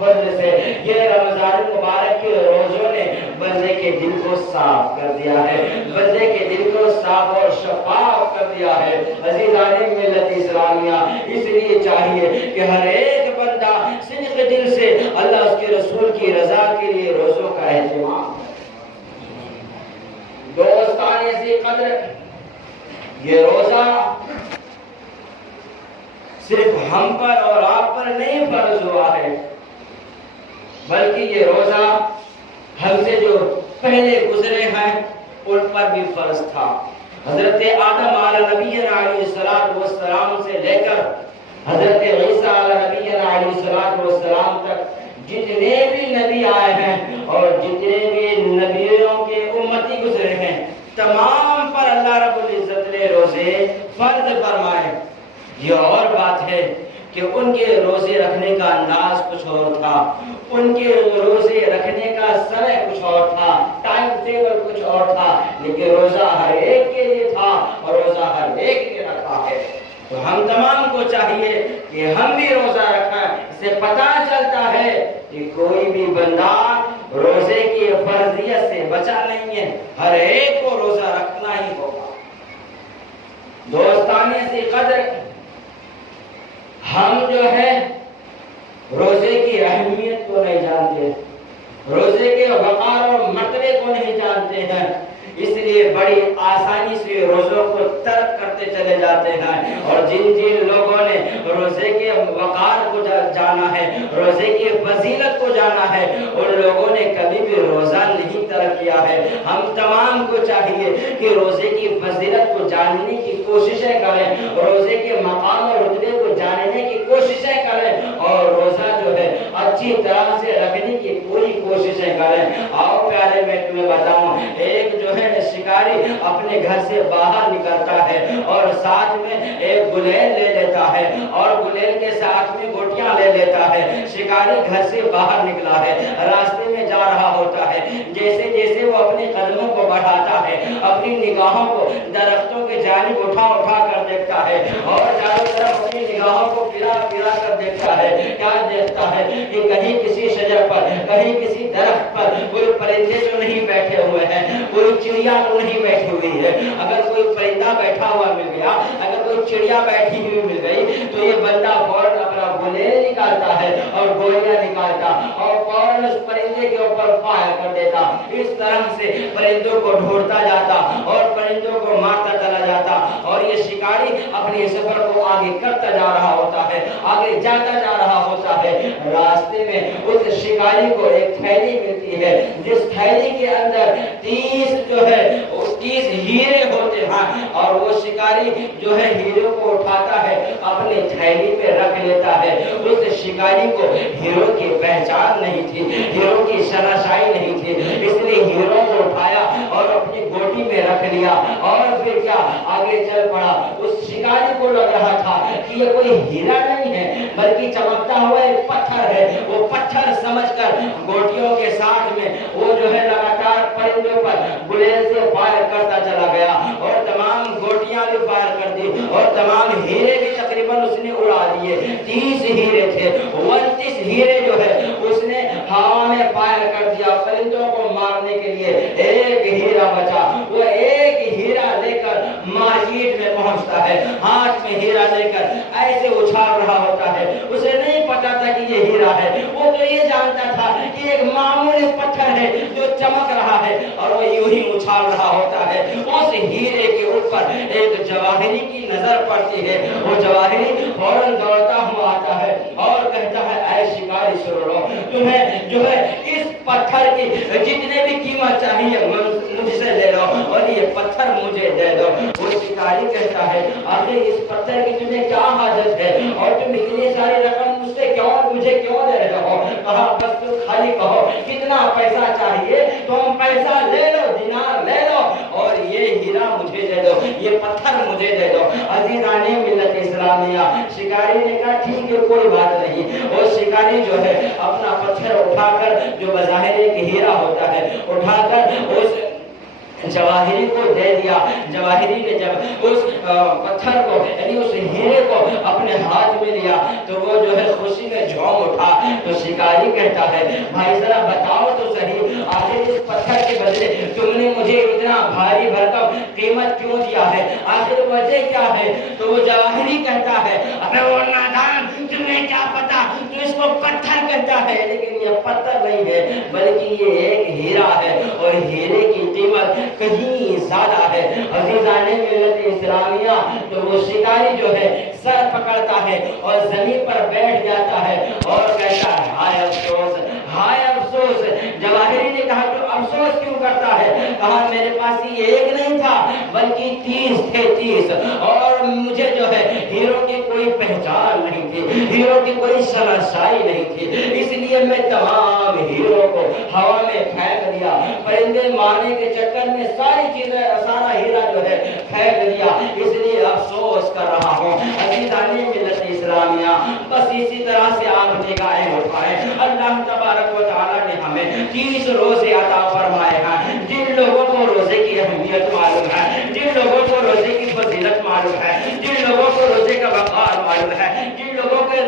فضل سے یہ رمضان مبارک کے روزوں نے بندے کے دل کو صاف کر دیا ہے، بندے کے دل کو صاف اور شفاف کر دیا ہے۔ عزیزان ملت اسلامیہ، اس لیے چاہیے کہ ہر ایک بندہ صدق دل سے اللہ اس کے رسول کی رضا کے لیے روزوں کا اہتمام۔ دوستان ذی قدر، یہ روزہ صرف ہم پر اور آپ پر نہیں فرض ہوا ہے، بلکہ یہ روزہ ہم سے جو پہلے گزرے ہیں ان پر بھی فرض تھا۔ حضرت آدم علیہ نبی علیہ السلام سے لے کر حضرت عیسیٰ علیہ نبی علیہ السلام تک جتنے بھی نبی آئے ہیں اور جتنے بھی نبیوں کے امتی گزرے ہیں، تمام پر اللہ رب العزت نے روزے فرض فرمائے۔ یہ اور بات ہے کہ ان کے روزے رکھنے کا انداز کچھ اور تھا، ان کے روزے رکھنے کا سمے کچھ اور تھا، ٹائم ٹیبل کچھ اور تھا، لیکن روزہ ہر ایک کے لیے تھا اور روزہ ہر ایک نے رکھا ہے۔ تو ہم تمام کو چاہیے کہ ہم بھی روزہ رکھیں۔ اس سے پتہ چلتا ہے کہ کوئی بھی بندہ روزے کی فرضیت سے بچا نہیں ہے، ہر ایک کو روزہ رکھنا ہی ہوگا۔ دوستان ذی قدر، ہم جو ہے روزے کی اہمیت کو نہیں جانتے، روزے کے وقار اور مرتبے کو نہیں جانتے ہیں، اس لیے بڑی آسانی سے روزوں کو ترک کرتے چلے جاتے ہیں۔ اور جن جن لوگوں نے روزے کے وقار کو جانا ہے، روزے کی فضیلت کو جانا ہے، ان لوگوں نے کبھی بھی روزہ نہیں ترک کیا ہے۔ ہم تمام کو چاہیے کہ روزے کی فضیلت کو جاننے کی کوششیں کریں، روزے کے مقام اور رتبے کو جاننے کی کوششیں کریں، اور روزہ جو ہے اچھی طرح سے رکھنے کی پوری کوششیں کریں۔ آؤ پیارے، میں تمہیں بتاؤں، ایک جو ہے شکاری اپنے گھر سے باہر نکلتا ہے اور ساتھ میں ایک گلیل لے لیتا ہے اور گلیل کے ساتھ میں گوٹیاں لے لیتا ہے۔ شکاری گھر سے باہر نکلا ہے، راستے میں جا رہا ہوتا ہے، جیسے جیسے وہ اپنے قدموں کو بڑھاتا ہے، اپنی نگاہوں کو درختوں کے جانب اٹھا اٹھا کر دیکھتا ہے اور چاروں طرف اپنی نگاہوں کو پھرا پھرا کر دیکھتا ہے۔ کیا دیکھتا ہے کہ کہیں کسی شجر پر، کہیں کسی درخت پر کوئی پرندے تو نہیں بیٹھے ہوئے ہیں، کوئی چڑیا تو نہیں بیٹھی ہوئی ہے۔ اگر کوئی پرندہ بیٹھا ہوا مل گیا، اگر کوئی چڑیا بیٹھی ہوئی مل گئی، تو یہ بندہ فوراً اپنا گلیل نکالتا ہے اور گولیاں نکالتا اور فوراً اس پرندے کے اوپر فائر کر دیتا۔ اس طرح سے پرندوں کو ڈھونڈتا جاتا اور پرندوں کو مارتا چلا جاتا، اور یہ شکاری اپنے سفر کو آگے کرتا جا رہا ہوتا ہے، آگے جاتا جا رہا ہوتا ہے۔ راستے میں اس شکاری کو ایک تھیلی ملتی ہے، جس تھیلی کے اندر 30 ہیرے ہوتے ہیں، اور وہ شکاری جو ہے ہیروں کو اٹھاتا ہے، اپنے تھیلی میں رکھ لیتا ہے۔ اس شکاری کو ہیروں کی پہچان نہیں تھی، ہیروں کی شناسائی نہیں تھی، اس لیے ہیروں کو اٹھایا اور اپنی گوٹی میں رکھ لیا اور پھر کیا آگے چل پڑا۔ اس شکاری کو لگ رہا تھا کہ یہ کوئی ہیرا نہیں ہے بلکہ چمکتا ہوا ایک پتھر ہے۔ وہ پتھر سمجھ کر گوٹیوں کے ساتھ میں وہ جو ہے لگاتار پرندوں پر گلیل سے فائر کرتا چلا گیا اور تمام گوٹیاں بھی فائر کر دی اور تمام ہیرے بھی تقریباً اس نے اڑا دیے۔ 30 ہیرے تھے، 29 ہیرے جو ہے اس نے ہوا میں فائر کر دیا پرندوں کو مارنے کے لیے۔ ایک ہیرا بچا، وہ ایک ہیرا لے کر مارکیٹ میں پہنچتا ہے، ہاتھ میں ہیرا لے کر ایسے اچھال رہا ہوتا ہے۔ اسے نہیں پتا تھا کہ یہ ہیرا ہے، وہ تو یہ جانتا تھا کہ ایک معمولی پتھر ہے جو چمک رہا ہے، اور وہ یوں ہی اچھال رہا ہوتا ہے۔ اس ہیرے کے اوپر ایک جواہری کی نظر پڑتی ہے، وہ جواہری فوراً دوڑتا ہوا آتا ہے اور کہتا ہے اے شکاری سرورو، تمہیں جو ہے اس پتھر کی جتنے بھی قیمت چاہیے مجھ سے لے لو اور یہ پتھر مجھے دے دو۔ وہ شکاری کہتا ہے آخر اس پتھر کی تمہیں کیا حاجت ہے اور تم اتنی ساری رقم مجھے کیوں دے رہے ہو؟ کہا بس تم خالی کہو کتنا پیسہ چاہیے، تم پیسہ لے لو، دینار لے لو اور یہ ہیرا مجھے دے دو، یہ پتھر مجھے دے دو۔ عزیزان ملت اسلامیہ، شکاری نے کہا ٹھیک ہے کوئی بات نہیں۔ وہ شکاری جو ہے اپنا پتھر اٹھا کر، جو بظاہر ایک ہیرا ہوتا ہے، اٹھا کر اس جواہری کو دے دیا. جواہری نے جب اس پتھر کو یعنی اس ہیرے کو اپنے ہاتھ میں لیا تو وہ جو ہے خوشی میں جھوم اٹھا. تو شکاری کہتا ہے بھائی ذرا بتاؤ تو صحیح آخر اس پتھر کے بدلے تم نے مجھے اتنا بھاری بھرکم قیمت کیوں دیا ہے, آخر وجہ کیا ہے؟ تو وہ جواہری کہتا ہے ابے وہ نادان تمہیں کیا پتا, تو اس کو پتھر کہتا ہے لیکن یہ پتھر نہیں ہے بلکہ یہ ایک ہیرا ہے اور ہیرے کی قیمت کہیں زیادہ ہے. عزیزان ملت اسلامیہ تو وہ شکاری جو ہے سر پکڑتا ہے اور زمین پر بیٹھ جاتا ہے اور کہتا ہے ہائے افسوس, ہائے افسوس. جواہری نے کہا تو افسوس کیوں کرتا ہے؟ کہا میرے پاس یہ ایک نہیں تھا بلکہ 30 تھے, 30, اور مجھے جو ہے ہیرو کی کوئی پہچان نہیں تھی, ہیرو کی کوئی شناسائی نہیں تھی, اس لیے میں تمام ہیرو کو ہوا میں پھینک دیا. پرندے مارنے کے چکر میں ساری چیزیں سارا ہیرا جو ہے پھینک دیا, اس لیے افسوس کر رہا ہوں. عزیزان ملت اسلامیہ بس اسی طرح سے آپ نگاہیں اٹھائیں. اللہ تبارک و تعالی نے ہمیں 30 روزے عطا فرمائے ہیں. جن لوگوں کو روزے کی اہمیت معلوم ہے, جن لوگوں کو روزے کی فضیلت معلوم ہے, جن لوگوں کو روزے کا وقار معلوم ہے, جن لوگوں کے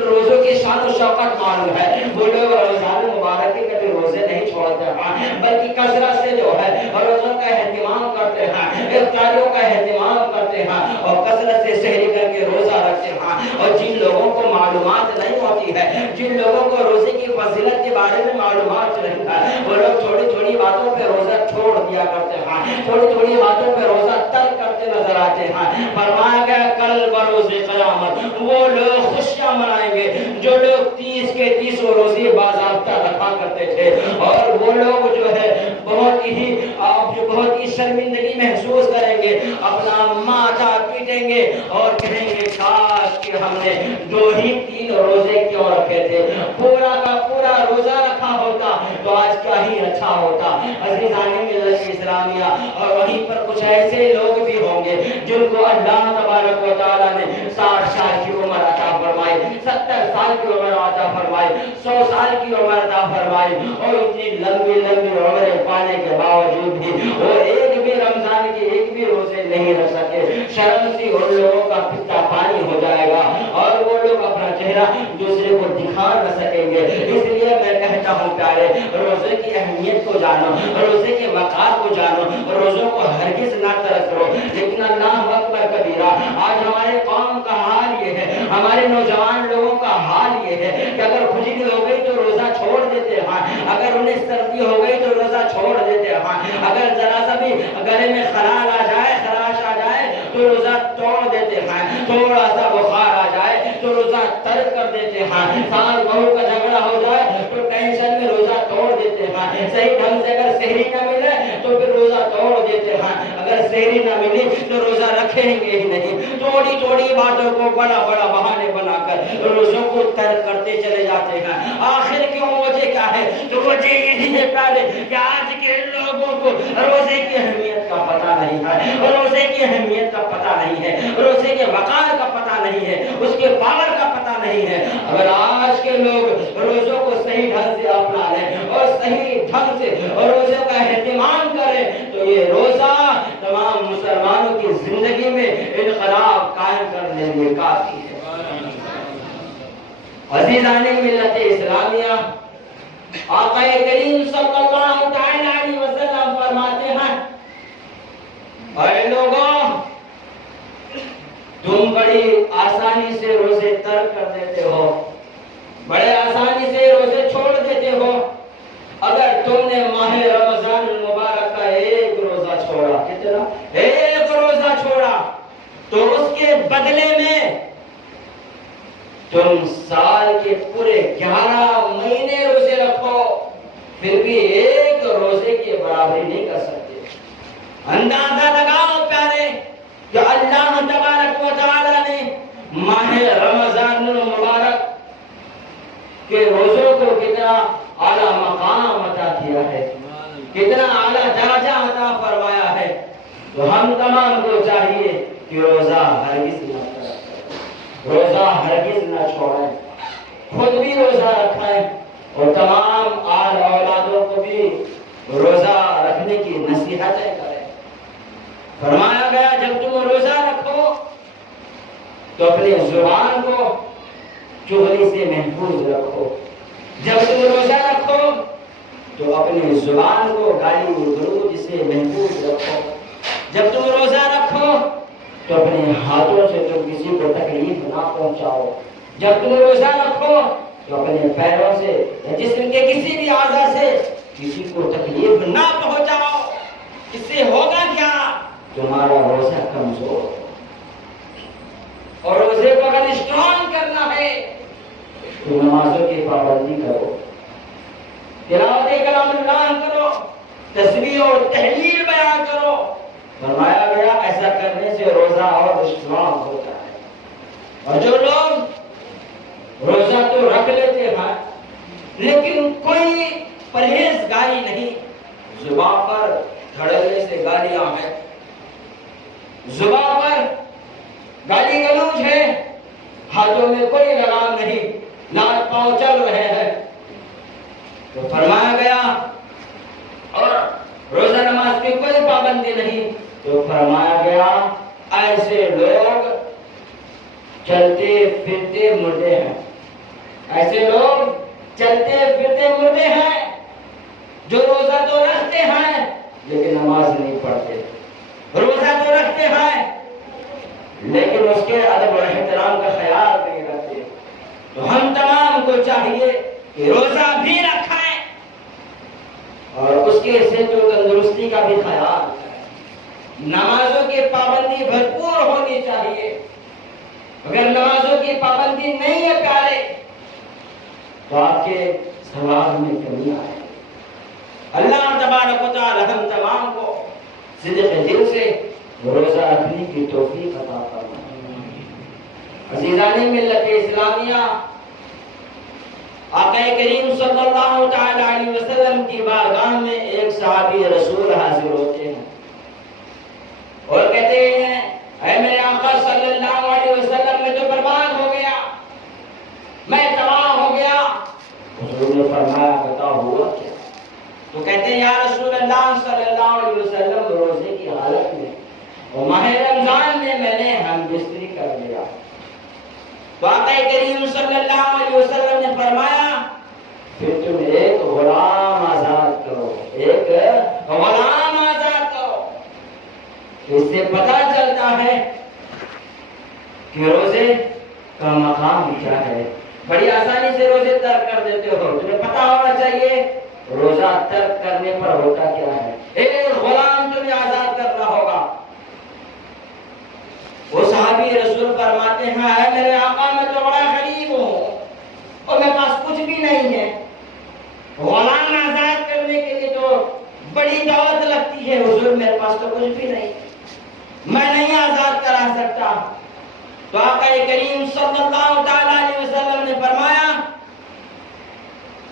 روزوں کی شان و شوکت معلوم ہے, وہ لوگ رمضان مبارک کے کبھی روزے نہیں چھوڑتے ہیں بلکہ کثرت سے جو ہے روزوں کا اہتمام کرتے ہیں, افطاریوں کا اہتمام کرتے ہیں اور کثرت سے سحری کر کے روزہ رکھتے ہیں. اور جن لوگوں کو معلومات نہیں ہوتی ہے, جن لوگوں کو روزے کی فضیلت کے بارے میں معلومات نہیں ہے, وہ لوگ تھوڑی تھوڑی باتوں پہ روزہ چھوڑ دیا کرتے ہیں, تھوڑی تھوڑی باتوں پہ روزہ ترک کرتے نظر آتے ہیں. فرمایا گیا کل بروز قیامت وہ لوگ خوشیاں منائیں گے جو لوگ 30 کے 30 روزے باضابطہ رکھا کرتے تھے, اور وہ لوگ جو ہے بہت ہی شرمندگی محسوس کریں گے, اپنا ماتھا پیٹیں گے اور کہیں گے کاش کہ ہم نے 2 ہی 3 روزے کیوں رکھے تھے, پورا کا پورا روزہ رکھا ہوتا تو آج کیا ہی اچھا ہوتا. عزیزان ملت اسلامیہ اور وہیں پر کچھ ایسے لوگ بھی ہوں گے جن کو اللہ تبارک و تعالیٰ نے 60 سال کی عمر عطا فرمائی, 70 سال کی عمر عطا فرمائی, 100 سال کی عمر عطا فرمائی, اور اتنی لمبی لمبی عمریں پانے کے باوجود بھی وہ ایک بھی رمضان کے ایک بھی روزے نہیں رکھ سکے. شرم سے ان لوگوں کا پتا پانی ہو جائے گا اور وہ لوگ اپنا چہرہ دوسرے کو دکھا نہ سکیں گے. اس لیے میں کہتا ہوں پیارے, روزے کی اہمیت کو جانو, روزے کے وقار کو جانو, روزوں کو ہرگز نہ ترک کرو. لیکن اللہ اکبر کبیرہ, آج ہمارے قوم کا حال یہ ہے, ہمارے نوجوان لوگوں کا حال یہ ہے کہ اگر کھجلی ہو گئی تو روزہ چھوڑ دیتے ہیں, اگر انہیں سردی ہو گئی تو روزہ چھوڑ دیتے ہیں, اگر ذرا سا بھی گلے میں خلال آ جائے, خراش آ جائے تو روزہ توڑ دیتے ہیں, تھوڑا سا بخار آ جائے تو روزہ ترک کر دیتے ہیں, ساس بہو کا جھگڑا ہو جائے تو ٹینشن میں روزہ توڑ دیتے ہیں, صحیح ڈھنگ سے اگر سحری نہ ملے تو پھر روزہ توڑ دیتے ہیں, اگر سحری نہ ملی تو روزہ رکھیں گے ہی نہیں. تھوڑی تھوڑی باتوں کو بڑا بڑا بہانے بنا کر روزوں کو ترک کرتے چلے جاتے ہیں. آخر کیوں وجہ کیا ہے؟ تو وجہ یہی ہے پہلے کہ آج کے لوگوں کو روزے کی اہمیت کا پتہ نہیں ہے, روزے کی اہمیت کا پتہ نہیں ہے, روزے کے وقار کا پتہ نہیں ہے, اس کے پاور کا پتہ نہیں ہے. اگر آج کے لوگ روزوں کو صحیح ڈھنگ سے اپنا لیں اور صحیح ڈھنگ سے روزوں کا اہتمام کریں تو یہ روزہ تمام مسلمانوں کی زندگی میں انقلاب قائم کرنے میں کافی ہے. عزیزان ملت اسلامیہ, آقا کریم صلی اللہ تعالی علیہ وسلم فرماتے ہیں اے لوگوں, تم بڑی آسانی سے روزے ترک کر دیتے ہو, بڑے آسانی سے روزے چھوڑ دیتے ہو. اگر تم نے ماہ رمضان المبارک کا ایک روزہ چھوڑا, کتنا؟ ایک روزہ چھوڑا, تو اس کے بدلے میں تم سال کے پورے 11 مہینے روزے رکھو, پھر بھی ایک روزے کی برابری نہیں کر سکتے. اندازہ لگاؤ پیارے کہ اللہ تبارک و تعالی نے ماہ رمضان المبارک کے روزوں کو کتنا اعلیٰ مقام عطا کیا ہے, کتنا اعلیٰ درجہ عطا فرمایا ہے. تو ہم تمام کو چاہیے کہ روزہ ہرگز نہ چھوڑیں, روزہ ہرگز نہ چھوڑیں, خود بھی روزہ رکھیں اور تمام آل اولادوں کو بھی روزہ رکھنے کی نصیحت نہ طے کرے۔ فرمایا گیا جب تم روزہ رکھو تو اپنے زبان کو چغلی سے محفوظ رکھو، جب تم روزہ رکھو تو اپنے زبان کو گالی گلوچ سے محفوظ رکھو، جب تم روزہ رکھو تو اپنے ہاتھوں سے تم کسی کو تکلیف نہ پہنچاؤ، جب تم روزہ رکھو تو اپنے پیروں سے یا جسم کے کسی بھی اعضاء سے کسی کو تکلیف نہ پہنچاؤ۔ اس سے ہوگا کیا؟ تمہارا روزہ کمزور اور روزے کو اگر اسٹرانگ کرنا ہے تو نمازوں کی پابندی کرو، تلاوت کلام اللہ کرو، تسبیح اور تحلیل بیان کرو۔ فرمایا گیا ایسا کرنے سے روزہ اور اسٹرانگ ہوتا ہے۔ اور جو لوگ روزہ تو رکھ لیتے ہیں لیکن کوئی پرہیزگاری نہیں، زبان پر دھڑلے سے گالیاں ہیں، زبان پر گالی گلوچ ہے، ہاتھوں میں کوئی لگام نہیں، لات پاؤں چل رہے ہیں، تو فرمایا گیا اور روزہ نماز کی کوئی پابندی نہیں، تو فرمایا گیا ایسے لوگ چلتے پھرتے مردے ہیں، ایسے لوگ چلتے پھرتے مردے ہیں جو روزہ تو رکھتے ہیں لیکن نماز نہیں پڑھتے، روزہ تو رکھتے ہیں لیکن اس کے ادب و احترام کا خیال نہیں رکھتے۔ تو ہم تمام کو چاہیے کہ روزہ بھی رکھیں اور اس کے صحت و تندرستی کا بھی خیال رکھیں، نمازوں کی پابندی بھرپور ہونی چاہیے۔ اگر نمازوں کی پابندی نہیں ہے پیارے تو آپ کے ثواب میں کمی آئے۔ اللہ تبارک و تعالی ہم تمام کو صدق دل سے روزہ رکھنے کی توفیق عطا فرمائے۔ عزیزان ملت اسلامیہ، آقا کریم صلی اللہ تعالی علیہ وسلم کی بارگاہ میں ایک صحابی رسول حاضر ہوتے ہیں اور کہتے ہیں اے میرے آقا صلی اللہ علیہ وسلم میں تو برباد ہو گیا، میں تباہ ہو گیا۔ حضور نے فرمایا بتاؤ ہوا کیا؟ تو کہتے ہیں یا رسول اللہ صلی اللہ علیہ وسلم روزے کی حالت میں اور ماہ رمضان میں نے ہم بستری کر لیا۔ تو آقا کریم صلی اللہ علیہ وسلم نے فرمایا پھر تم ایک غلام آزاد کرو، ایک غلام آزاد کرو۔ اس سے پتہ چلتا ہے کہ روزے کا مقام کیا ہے۔ بڑی آسانی سے روزے ترک کر دیتے ہو، تمہیں پتہ ہونا چاہیے روزہ ترک کرنے پر ہوتا کیا ہے۔ ایک غلام تمہیں آزاد کرنا ہوگا۔ وہ صحابی رسول فرماتے ہیں اے میرے آقا میں تو بڑا غریب ہوں اور میرے پاس کچھ بھی نہیں ہے، غلام آزاد کرنے کے لیے تو بڑی دعوت لگتی ہے، حضور میرے پاس تو کچھ بھی نہیں، میں نہیں آزاد کرا سکتا۔ تو آقا کریم صلی اللہ تعالی علیہ وسلم نے فرمایا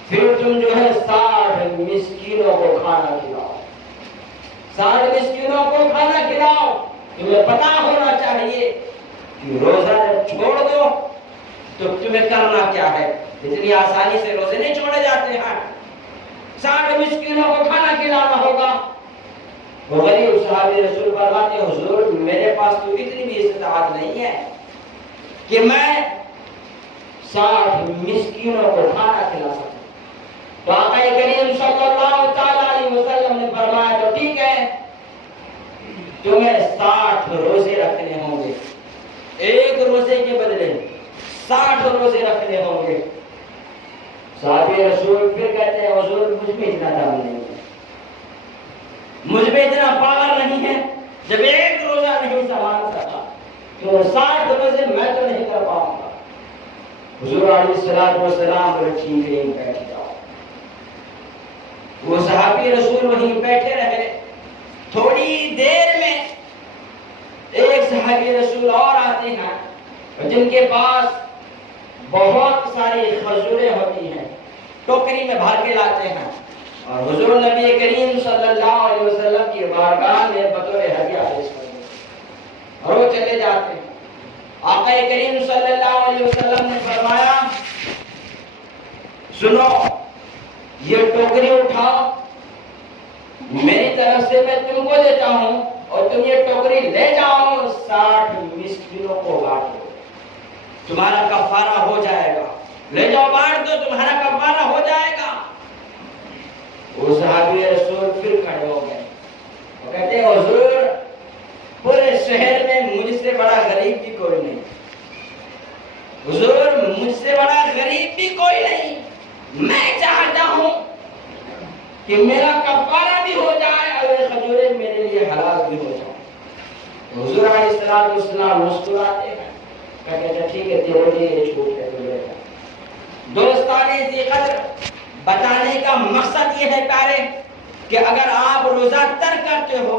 پھر تم جو ہے 60 مسکینوں کو کھانا کھلاؤ، 60 مسکینوں کو کھانا کھلاؤ۔ تمہیں پتا ہونا چاہیے کہ روزہ جب چھوڑ دو تو تمہیں کرنا کیا ہے۔ اتنی آسانی سے روزے نہیں چھوڑے جاتے ہیں، 60 مسکینوں کو کھانا کھلانا ہوگا۔ وہ غریب صحابی رسول فرماتے ہیں حضور میرے پاس تو اتنی بھی استطاعت نہیں ہے کہ میں 60 مسکینوں کو کھانا کھلا سکوں۔ تو آقا کریم صلی اللہ تعالی علیہ وسلم نے فرمایا تو ٹھیک ہے تمہیں 60 روزے رکھنے ہوں گے، ایک روزے کے بدلے 60 روزے رکھنے ہوں گے۔ صحابی رسول پھر کہتے ہیں حضور مجھ میں اتنا دم نہیں ہے، مجھ میں اتنا پاور نہیں ہے، جب ایک روزہ نہیں سنبھال سکا تو 60 روزے میں تو نہیں کر پاؤں گا۔ حضور علیہ الصلوۃ والسلام بولے ٹھیک ہے بیٹھ جاؤ۔ وہ صحابی رسول وہیں بیٹھے رہے۔ تھوڑی دیر میں ایک صحابی رسول اور آتے ہیں جن کے پاس بہت ساری کھجوریں ہوتی ہیں، ٹوکری میں بھر کے لاتے ہیں اور حضور نبی کریم صلی اللہ علیہ وسلم کی بارگاہ میں بطور ہدیہ پیش کرتے ہیں اور وہ چلے جاتے ہیں۔ آقا کریم صلی اللہ علیہ وسلم نے فرمایا سنو یہ ٹوکری اٹھاؤ میری طرف سے میں تم کو دیتا ہوں اور تم یہ ٹوکری لے جاؤ 60 مسکینوں کو بانٹ دو، تمہارا کفارہ ہو جائے گا۔ لے جاؤ بانٹ دو، تمہارا کفارہ ہو جائے گا۔ وہ صحابی رسول پھر کھڑے ہو گئے، وہ کہتے ہیں حضور پورے شہر میں مجھ سے بڑا غریب بھی کوئی نہیں، حضور مجھ سے بڑا غریب بھی کوئی نہیں، میں چاہتا ہوں کہ میرا کفارہ بھی ہو جائے اور یہ کھجوریں میرے لیے حلال بھی ہو جائے۔ حضور علیہ السلام مسکراتے ہیں، کہتے ہیں ٹھیک ہے تیرے لیے یہ چھوٹ ہے، تو لے جا۔ دوستانے ذی قدر بتانے کا مقصد یہ ہے پیارے کہ اگر آپ روزہ ترک کرتے ہو،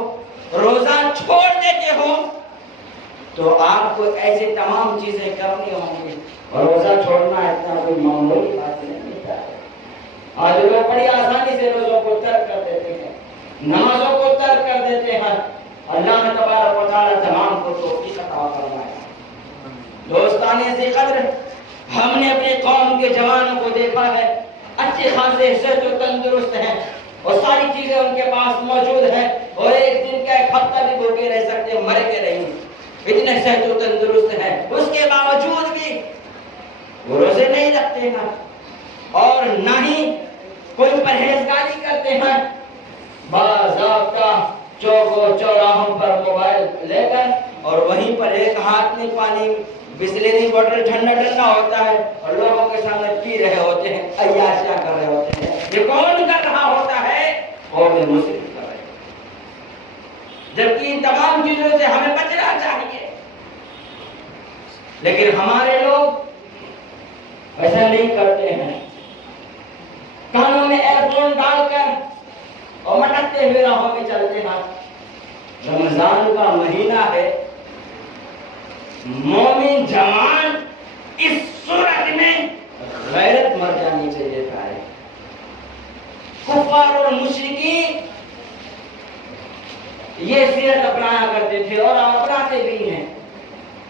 روزہ چھوڑ دیتے ہو، تو آپ کو ایسے تمام چیزیں کرنی ہوں گی، اور روزہ چھوڑنا اتنا کوئی معمولی بات نہیں ہے۔ آج لوگ بڑی آسانی سے روزوں کو ترک کر دیتے ہیں، نمازوں کو ترک کر دیتے ہیں۔ اللہ تبارک و تعالی تمام کو توفیق عطا فرمائے۔ دوستانے ذی قدر ہم نے اپنے قوم کے جوانوں کو دیکھا ہے، اچھے خاصے صحت و تندرست ہیں اور ساری چیزیں ان کے پاس موجود ہیں، اور ایک دن کا ایک ہفتہ بھی بھوکے رہ سکتے ہیں، مرے کے نہیں، اتنے صحت و تندرست ہیں، اس کے باوجود بھی وہ روزے نہیں رکھتے ہیں اور نہ ہی کوئی پرہیزگاری کرتے ہیں۔ باضابطہ چوک و چوراہوں پر موبائل لے کر اور وہیں پر ایک ہاتھ میں پانی بسلری واٹر ٹھنڈا ٹھنڈا ہوتا ہے اور لوگوں کے سامنے پی رہے ہوتے ہیں، عیاشیاں کر رہے ہوتے ہیں۔ یہ کون کر رہا ہوتا ہے؟ قوم مسلم کر رہے ہیں، جبکہ ان تمام چیزوں سے ہمیں بچنا چاہیے، لیکن ہمارے لوگ ایسا نہیں کرتے ہیں۔ کانوں میں ایئر فون ڈال کر اور مٹکتے ہوئے راہوں میں چلتے ہیں۔ رمضان کا مہینہ ہے، مومن جوان اس صورت میں غیرت مر جانی چاہیے تھا۔ کفار اور مشرکین یہ سیرت اپنایا کرتے تھے اور اپناتے بھی ہیں،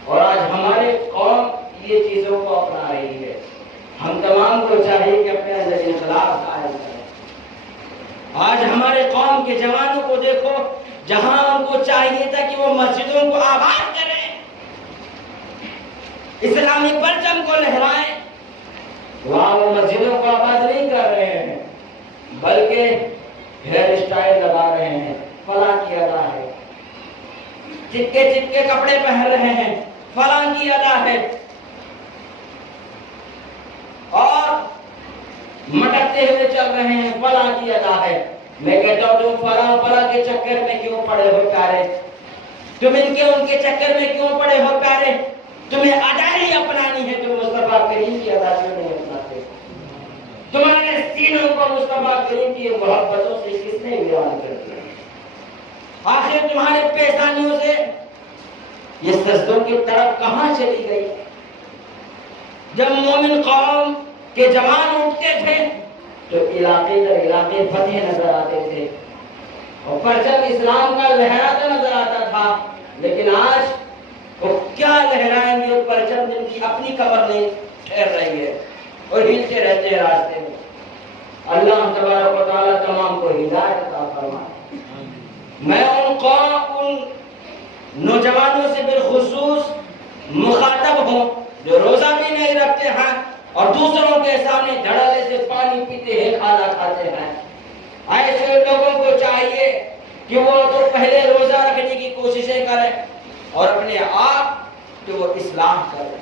اور آج ہمارے قوم یہ چیزوں کو اپنا رہی ہے۔ ہم تمام کو چاہیے کہ اپنے اندر انقلاب قائم کریں۔ آج ہمارے قوم کے جوانوں کو دیکھو، جہاں ان کو چاہیے تھا کہ وہ مسجدوں کو آباد کریں، اسلامی پرچم کو لہرائیں، وہاں وہ مسجدوں کو آباد نہیں کر رہے ہیں، بلکہ ہیئر اسٹائل لگا رہے ہیں، فلاں کی ادا ہے، چپکے چپکے کپڑے پہن رہے ہیں، فلاں کی ادا ہے، اور مٹکتے ہوئے چل رہے ہیں، فلاں کی ادا ہے۔ میں کہتا ہوں تم فلاں کے چکر میں کیوں پڑے ہو پیارے؟ تم ان کے چکر میں کیوں پڑے ہو پیارے؟ تمہیں ادا ہی اپنانی ہے، تم مصطفیٰ کریم کی ادا کیوں نہیں اپناتے؟ تمہارے سینوں کو مصطفیٰ کریم کی محبتوں سے کس نے ویران کر دیا؟ آخر تمہارے پیشانیوں سے یہ سجدوں کی طرف کہاں چلی گئی؟ جب مومن قوم کے جوان اٹھتے تھے تو علاقے در علاقے فتح نظر آتے تھے اور پرچم اسلام کا لہراتا نظر آتا تھا، لیکن آج وہ کیا لہرائیں گے پرچم جن کی اپنی قبر نہیں ٹھہر رہی ہے اور ہلتے رہتے ہیں راستے میں۔ اللہ تبارک و تعالی تمام کو ہدایت عطا فرمائے۔ میں ان نوجوانوں سے بالخصوص مخاطب ہوں جو روزہ بھی نہیں رکھتے ہیں اور دوسروں کے سامنے دھڑلے سے پانی پیتے ہیں، کھانا کھاتے ہیں۔ ایسے لوگوں کو چاہیے کہ وہ تو پہلے روزہ رکھنے کی کوششیں کریں اور اپنے آپ کو وہ اصلاح کریں،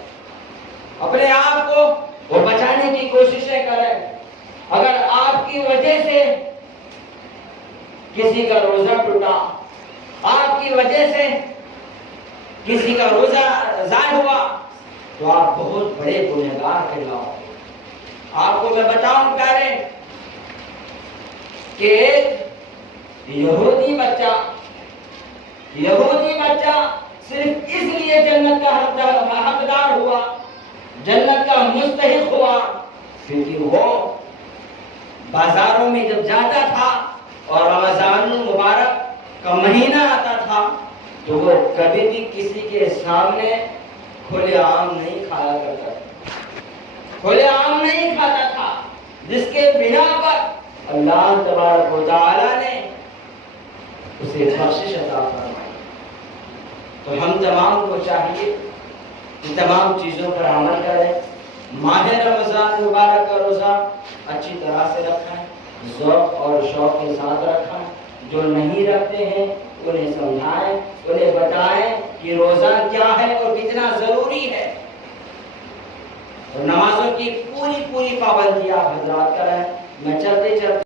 اپنے آپ کو وہ بچانے کی کوششیں کریں۔ اگر آپ کی وجہ سے کسی کا روزہ ٹوٹا، آپ کی وجہ سے کسی کا روزہ ضائع ہوا، تو آپ بہت بڑے گنہگار کہلاؤ۔ آپ کو میں بتاؤں پیارے کہ ایک یہودی بچہ صرف اس لیے جنت کا حقدار ہوا، جنت کا مستحق ہوا، کیونکہ وہ بازاروں میں جب جاتا تھا اور رمضان المبارک کا مہینہ آتا تھا تو وہ کبھی بھی کسی کے سامنے کھلے عام نہیں کھایا کرتا تھا، کھلے عام نہیں کھاتا تھا، جس کے بنا پر اللہ تبارک و تعالی نے اسے بخشش عطا فرمائے۔ تو ہم تمام کو چاہیے کہ تمام چیزوں پر عمل کریں، ماہ رمضان مبارک کا روزہ اچھی طرح سے رکھیں، ذوق اور شوق کے ساتھ رکھیں، جو نہیں رکھتے ہیں انہیں سمجھائیں، انہیں بتائیں کہ روزہ کیا ہے اور کتنا ضروری ہے، اور نمازوں کی پوری پابندی آپ حضرات کریں۔ میں چلتے